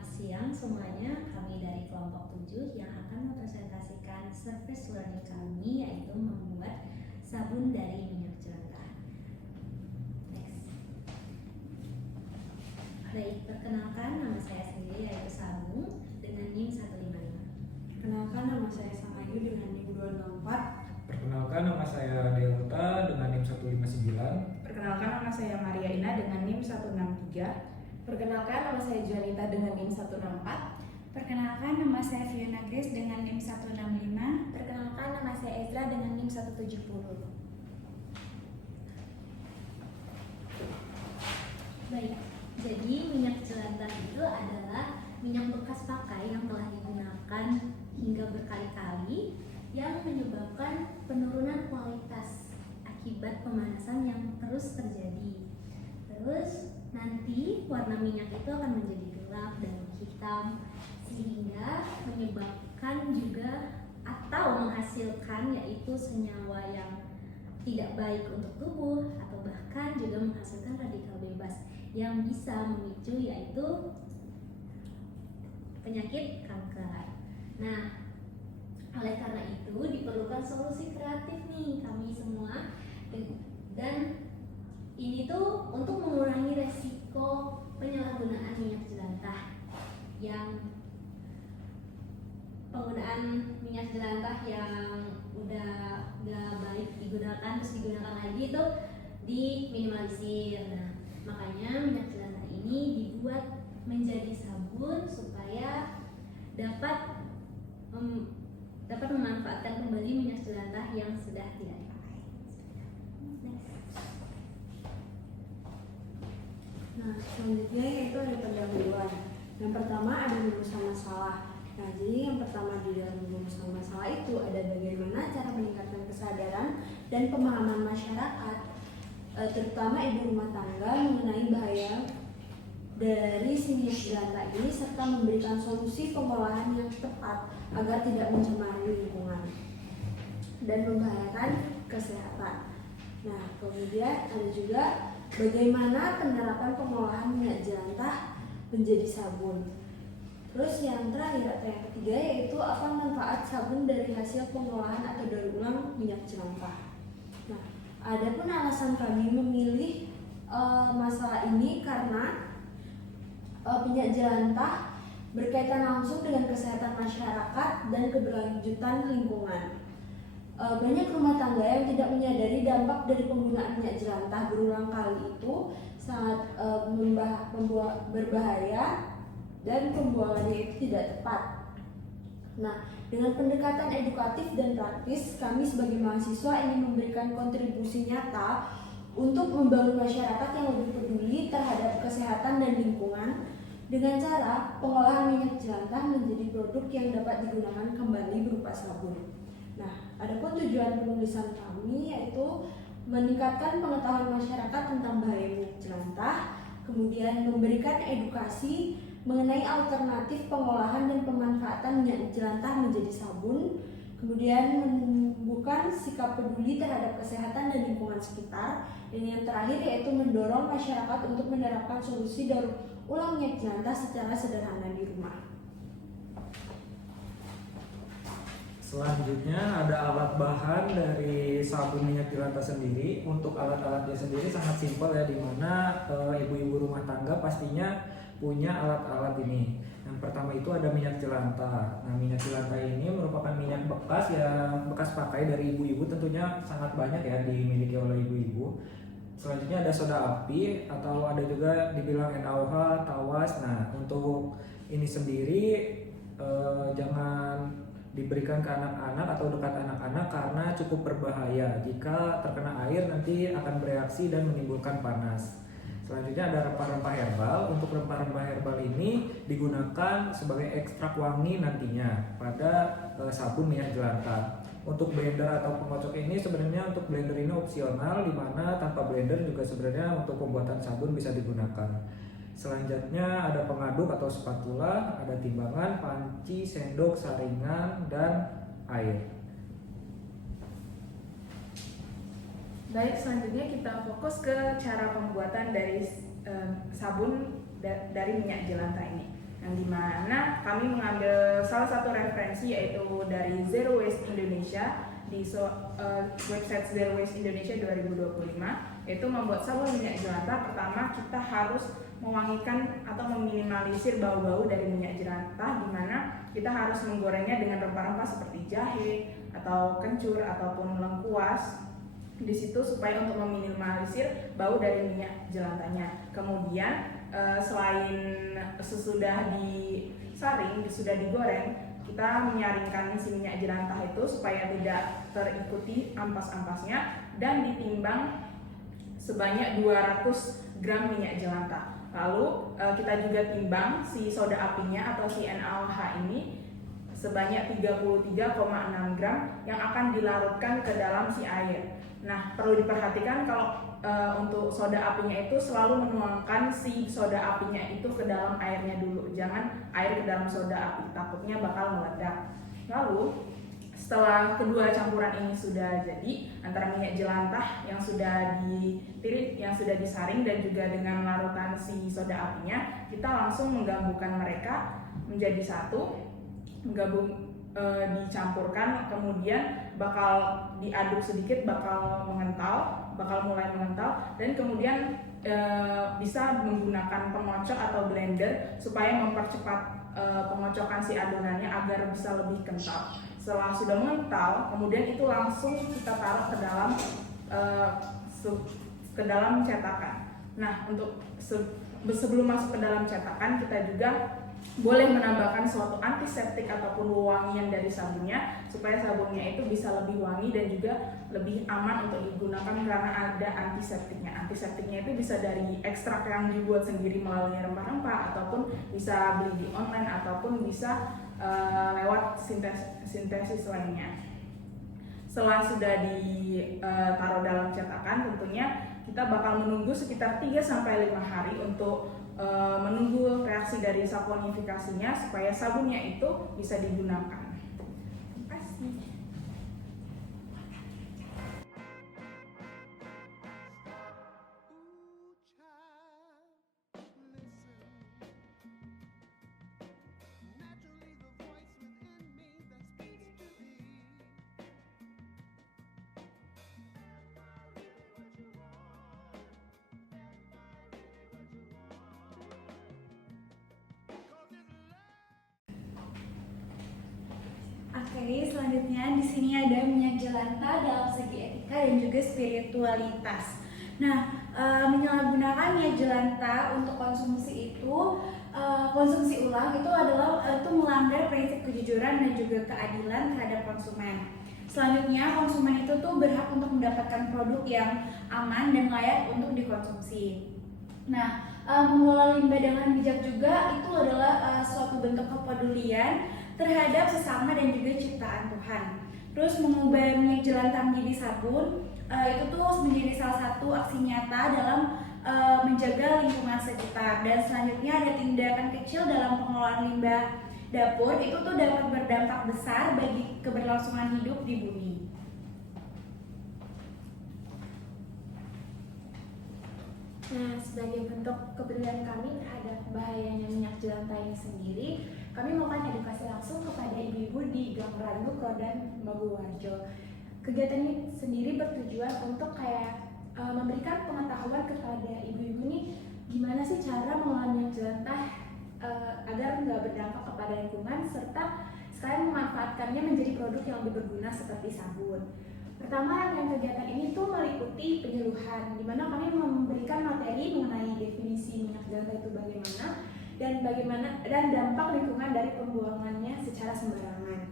Selamat siang semuanya, kami dari kelompok 7 yang akan mempresentasikan service learning kami, yaitu membuat sabun dari minyak jelantah. Next. Baik, perkenalkan nama saya sendiri yaitu Sabung dengan NIM 155. Perkenalkan nama saya Sangayu dengan NIM 264. Perkenalkan nama saya Delta dengan NIM 159. Perkenalkan nama saya Maria Ina dengan NIM 163. Perkenalkan nama saya Juanita dengan NIM 164. Perkenalkan nama saya Fiona Grace dengan NIM 165. Perkenalkan nama saya Ezra dengan NIM 170. Baik, jadi minyak jelantah itu adalah minyak bekas pakai yang telah digunakan hingga berkali-kali yang menyebabkan penurunan kualitas akibat pemanasan yang terus terjadi. Terus nanti warna minyak itu akan menjadi gelap dan hitam sehingga menyebabkan juga atau menghasilkan yaitu senyawa yang tidak baik untuk tubuh atau bahkan juga menghasilkan radikal bebas yang bisa memicu yaitu penyakit kanker. Nah, oleh karena itu diperlukan solusi kreatif nih kami semua, dan ini tuh untuk mengurangi resiko penyalahgunaan minyak jelantah yang penggunaan minyak jelantah yang udah gak baik digunakan terus digunakan lagi itu diminimalisir. Nah, makanya minyak jelantah ini dibuat menjadi sabun supaya dapat memanfaatkan kembali minyak jelantah yang sudah tidak dipakai. Nah, selanjutnya yaitu ada pendahuluan. Yang pertama ada rumusan masalah. Nah, jadi yang pertama di dalam rumusan masalah itu ada bagaimana cara meningkatkan kesadaran dan pemahaman masyarakat, terutama ibu rumah tangga mengenai bahaya dari si minyak jelantah ini serta memberikan solusi pengolahan yang tepat agar tidak mencemari lingkungan dan membahayakan kesehatan. Nah, kemudian ada juga bagaimana penerapan pengolahan minyak jelantah menjadi sabun. Terus yang terakhir atau yang ketiga yaitu apa manfaat sabun dari hasil pengolahan atau daur ulang minyak jelantah. Nah, adapun alasan kami memilih masalah ini karena minyak jelantah berkaitan langsung dengan kesehatan masyarakat dan keberlanjutan lingkungan. Banyak rumah tangga yang tidak menyadari dampak dari penggunaan minyak jelantah berulang kali itu sangat berbahaya dan pembuangannya itu tidak tepat. Nah, dengan pendekatan edukatif dan praktis, kami sebagai mahasiswa ingin memberikan kontribusi nyata untuk membangun masyarakat yang lebih peduli terhadap kesehatan dan lingkungan dengan cara pengolahan minyak jelantah menjadi produk yang dapat digunakan kembali berupa sabun. Nah, adapun tujuan penulisan kami yaitu meningkatkan pengetahuan masyarakat tentang bahaya minyak jelantah, kemudian memberikan edukasi mengenai alternatif pengolahan dan pemanfaatan minyak jelantah menjadi sabun, kemudian menumbuhkan sikap peduli terhadap kesehatan dan lingkungan sekitar, dan yang terakhir yaitu mendorong masyarakat untuk menerapkan solusi daur ulang minyak jelantah secara sederhana di rumah. Selanjutnya ada alat bahan dari sabun minyak jelantah sendiri. Untuk alat-alatnya sendiri sangat simpel ya, dimana ibu-ibu rumah tangga pastinya punya alat-alat ini. Yang pertama itu ada minyak jelantah. Nah, minyak jelantah ini merupakan minyak bekas yang bekas pakai dari ibu-ibu, tentunya sangat banyak ya dimiliki oleh ibu-ibu. Selanjutnya ada soda api atau ada juga dibilang NaOH, tawas. Nah, untuk ini sendiri jangan diberikan ke anak-anak atau dekat anak-anak karena cukup berbahaya. Jika terkena air nanti akan bereaksi dan menimbulkan panas. Selanjutnya ada rempah-rempah herbal. Untuk rempah-rempah herbal ini digunakan sebagai ekstrak wangi nantinya pada sabun minyak jelantah. Untuk blender atau pengocok ini sebenarnya untuk blender ini opsional, dimana tanpa blender juga sebenarnya untuk pembuatan sabun bisa digunakan. Selanjutnya ada pengaduk atau spatula, ada timbangan, panci, sendok, saringan, dan air. Baik, selanjutnya kita fokus ke cara pembuatan dari sabun dari minyak jelantah ini. Nah, Nah, di mana kami mengambil salah satu referensi yaitu dari Zero Waste Indonesia di website Zero Waste Indonesia 2025, yaitu membuat sabun minyak jelantah. Pertama, kita harus mewangikan atau meminimalisir bau-bau dari minyak jelantah, di mana kita harus menggorengnya dengan rempah-rempah seperti jahe atau kencur ataupun lengkuas di situ supaya untuk meminimalisir bau dari minyak jelantahnya. Kemudian selain sesudah disaring, sudah digoreng, kita menyaringkan si minyak jelantah itu supaya tidak terikuti ampas-ampasnya dan ditimbang sebanyak 200 gram minyak jelantah. Lalu kita juga timbang si soda apinya atau si NaOH ini sebanyak 33,6 gram yang akan dilarutkan ke dalam si air. Nah, perlu diperhatikan kalau untuk soda apinya itu selalu menuangkan si soda apinya itu ke dalam airnya dulu, jangan air ke dalam soda api, takutnya bakal meledak. Lalu setelah kedua campuran ini sudah jadi, antara minyak jelantah yang sudah ditirik, yang sudah disaring dan juga dengan larutan si soda apinya, kita langsung menggabungkan mereka menjadi satu, dicampurkan, kemudian bakal diaduk sedikit, bakal mulai mengental, dan kemudian bisa menggunakan pengocok atau blender supaya mempercepat pengocokan si adonannya agar bisa lebih kental. Setelah sudah mengental, kemudian itu langsung kita taruh ke dalam cetakan. Nah, untuk sebelum masuk ke dalam cetakan, kita juga boleh menambahkan suatu antiseptik ataupun wewangian dari sabunnya supaya sabunnya itu bisa lebih wangi dan juga lebih aman untuk digunakan karena ada antiseptiknya. Antiseptiknya itu bisa dari ekstrak yang dibuat sendiri melalui rempah-rempah, ataupun bisa beli di online, ataupun bisa lewat sintesis lainnya. Setelah sudah ditaruh dalam cetakan, tentunya kita bakal menunggu sekitar 3-5 hari untuk menunggu reaksi dari saponifikasinya supaya sabunnya itu bisa digunakan. Terima kasih. Oke, selanjutnya di sini ada minyak jelantah dalam segi etika dan juga spiritualitas. Nah, menyalahgunakan minyak jelantah untuk konsumsi itu, konsumsi ulang itu adalah itu melanggar prinsip kejujuran dan juga keadilan terhadap konsumen. Selanjutnya, konsumen itu tuh berhak untuk mendapatkan produk yang aman dan layak untuk dikonsumsi. Nah, mengelola limbah dengan bijak juga itu adalah suatu bentuk kepedulian terhadap sesama dan juga ciptaan Tuhan. Terus mengubah minyak jelantah menjadi sabun itu tuh menjadi salah satu aksi nyata dalam menjaga lingkungan sekitar. Dan selanjutnya ada tindakan kecil dalam pengelolaan limbah dapur itu tuh dapat berdampak besar bagi keberlangsungan hidup di bumi. Nah, sebagai bentuk kepedulian kami terhadap bahayanya minyak jelantah ini sendiri, kami melakukan edukasi langsung kepada ibu-ibu di Gang Randu, Klodan, Maguwarjo. Kegiatan ini sendiri bertujuan untuk memberikan pengetahuan kepada ibu-ibu nih gimana sih cara mengolah minyak jelantah agar nggak berdampak kepada lingkungan, serta sekalian memanfaatkannya menjadi produk yang lebih berguna seperti sabun. Pertama, rangkaian kegiatan ini tuh meliputi penyuluhan, di mana kami memberikan materi mengenai definisi minyak jelantah itu bagaimana dan dampak lingkungan dari pembuangannya secara sembarangan.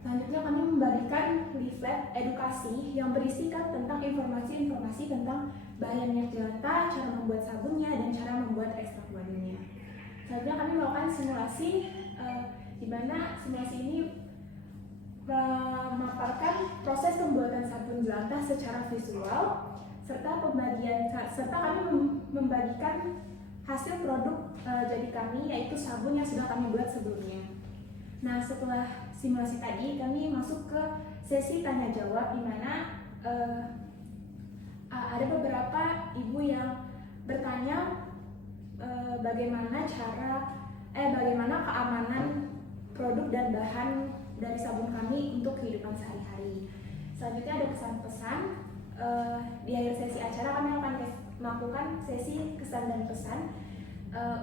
Selanjutnya kami membagikan leaflet edukasi yang berisikan tentang informasi-informasi tentang bahaya minyak jelantah, cara membuat sabunnya, dan cara membuat ekstrak bahannya. Selanjutnya kami melakukan simulasi, di mana simulasi ini memaparkan proses pembuatan sabun jelantah secara visual, serta kami membagikan hasil produk jadi kami, yaitu sabun yang sudah kami buat sebelumnya. Nah, setelah simulasi tadi, kami masuk ke sesi tanya jawab, di mana ada beberapa ibu yang bertanya bagaimana bahan dari sabun kami untuk kehidupan sehari-hari. Selanjutnya ada kesan pesan. Di akhir sesi acara kami akan melakukan sesi kesan dan pesan.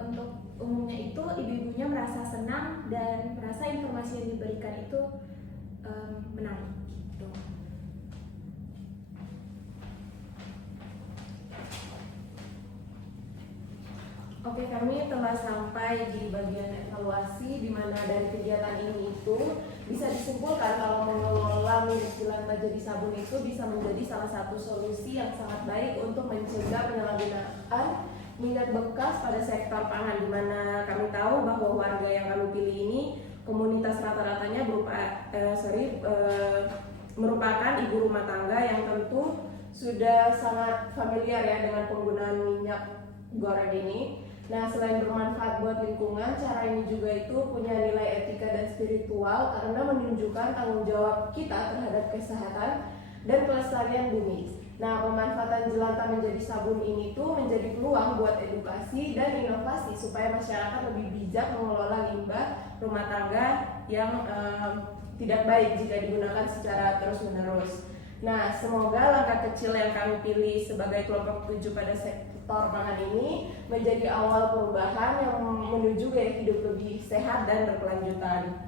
Untuk umumnya itu ibu-ibunya merasa senang dan merasa informasi yang diberikan itu menarik gitu. Oke, kami telah sampai di bagian evaluasi di mana dari kegiatan ini itu bisa disimpulkan kalau mengelola minyak jelantah jadi sabun itu bisa menjadi salah satu solusi yang sangat baik untuk mencegah penyalahgunaan minyak bekas pada sektor pangan, di mana kami tahu bahwa warga yang kami pilih ini komunitas rata-ratanya merupakan ibu rumah tangga yang tentu sudah sangat familiar ya dengan penggunaan minyak goreng ini. Nah, selain bermanfaat buat lingkungan, cara ini juga itu punya nilai etika dan spiritual karena menunjukkan tanggung jawab kita terhadap kesehatan dan kelestarian bumi. Nah, pemanfaatan jelantah menjadi sabun ini tuh menjadi peluang buat edukasi dan inovasi supaya masyarakat lebih bijak mengelola limbah rumah tangga yang tidak baik jika digunakan secara terus-menerus. Nah, semoga langkah kecil yang kami pilih sebagai kelompok 7 pada sektor pangan ini menjadi awal perubahan yang menuju gaya hidup lebih sehat dan berkelanjutan.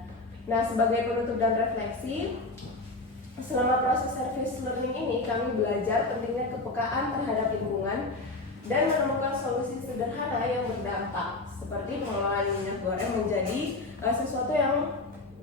Nah, sebagai penutup dan refleksi, selama proses service learning ini kami belajar pentingnya kepekaan terhadap lingkungan dan menemukan solusi sederhana yang berdampak, seperti pengelolaan minyak goreng menjadi sesuatu yang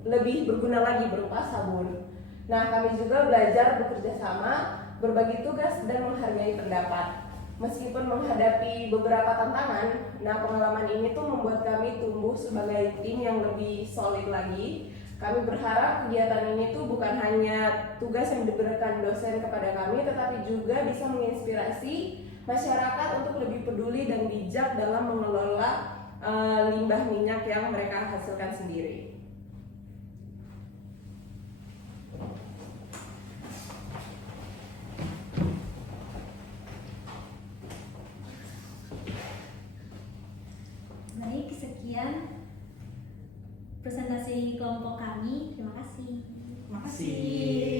lebih berguna lagi berupa sabun. Nah, kami juga belajar bekerja sama, berbagi tugas, dan menghargai pendapat. Meskipun menghadapi beberapa tantangan, nah pengalaman ini tuh membuat kami tumbuh sebagai tim yang lebih solid lagi. Kami berharap kegiatan ini tuh bukan hanya tugas yang diberikan dosen kepada kami, tetapi juga bisa menginspirasi masyarakat untuk lebih peduli dan bijak dalam mengelola limbah minyak yang mereka hasilkan sendiri. Baik, sekian presentasi kelompok kami. Terima kasih. Terima kasih.